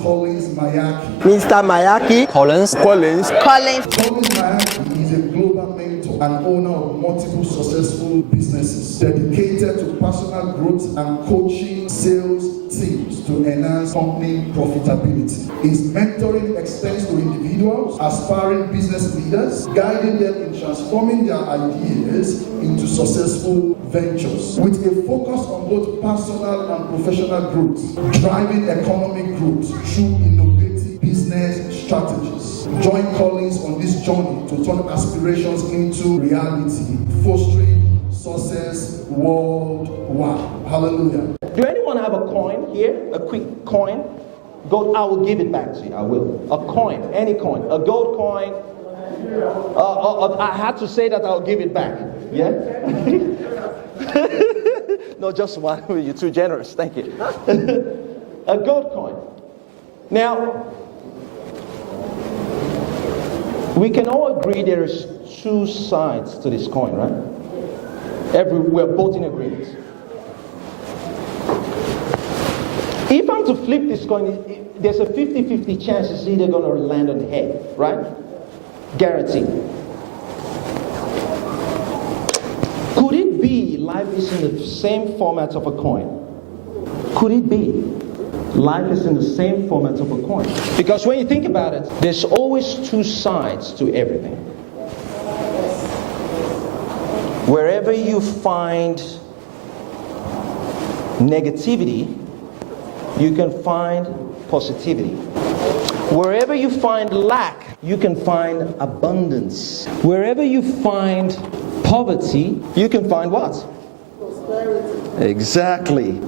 Collins Mayaki. Mr. Mayaki. Collins. Collins Mayaki is a global mentor and owner of multiple successful businesses dedicated to personal growth and coaching sales teams to enhance company profitability. His mentoring extends to individuals, aspiring business leaders, guiding them in transforming their ideas into successful ventures, with a focus on both personal and professional growth, driving economic growth through innovative business strategies. Join Collins on this journey to turn aspirations into reality, fostering success worldwide. Hallelujah. Do anyone have a coin here? A quick coin? Gold, I will give it back to you. I will. A coin, any coin. A gold coin. I had to say that I'll give it back. Yeah? No, just one. You're too generous. Thank you. A gold coin. Now, we can all agree there is two sides to this coin, right? We're both in agreement. If I'm to flip this coin, there's a 50-50 chance it's either going to land on the head, right? Guaranteed. Could it be life is in the same format of a coin? Could it be life is in the same format of a coin? Because when you think about it, there's always two sides to everything. Wherever you find negativity, you can find positivity. Wherever you find lack, you can find abundance. Wherever you find poverty, you can find what? Prosperity. Exactly.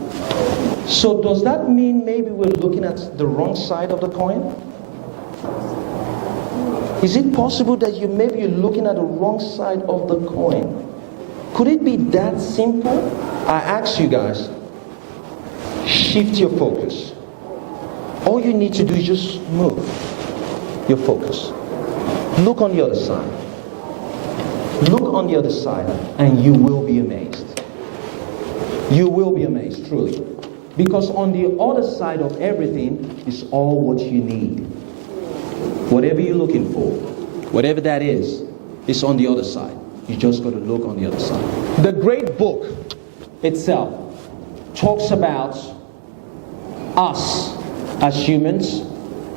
So does that mean maybe we're looking at the wrong side of the coin? Is it possible that maybe you're looking at the wrong side of the coin? Could it be that simple? I ask you guys, shift your focus. All you need to do is just move your focus. Look on the other side. Look on the other side and you will be amazed. You will be amazed, truly. Because on the other side of everything is all what you need. Whatever you're looking for, whatever that is, it's on the other side. You just got to look on the other side. The great book itself talks about us as humans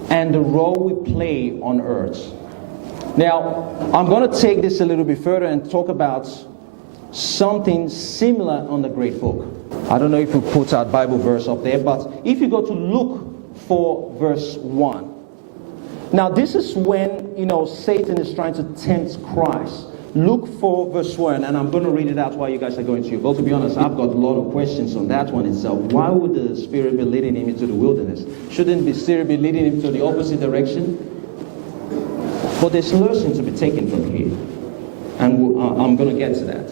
and the role we play on earth. Now, I'm going to take this a little bit further and talk about something similar on the great book. I don't know if we put our Bible verse up there, but if you go to Luke 4 verse 1. Now, this is when, Satan is trying to tempt Christ. Luke 4 verse 1, and I'm going to read it out while you guys are going to your vote. To be honest, I've got a lot of questions on that one itself. Why would the Spirit be leading him into the wilderness? Shouldn't the Spirit be leading him to the opposite direction? But there's lesson to be taken from here. And I'm going to get to that.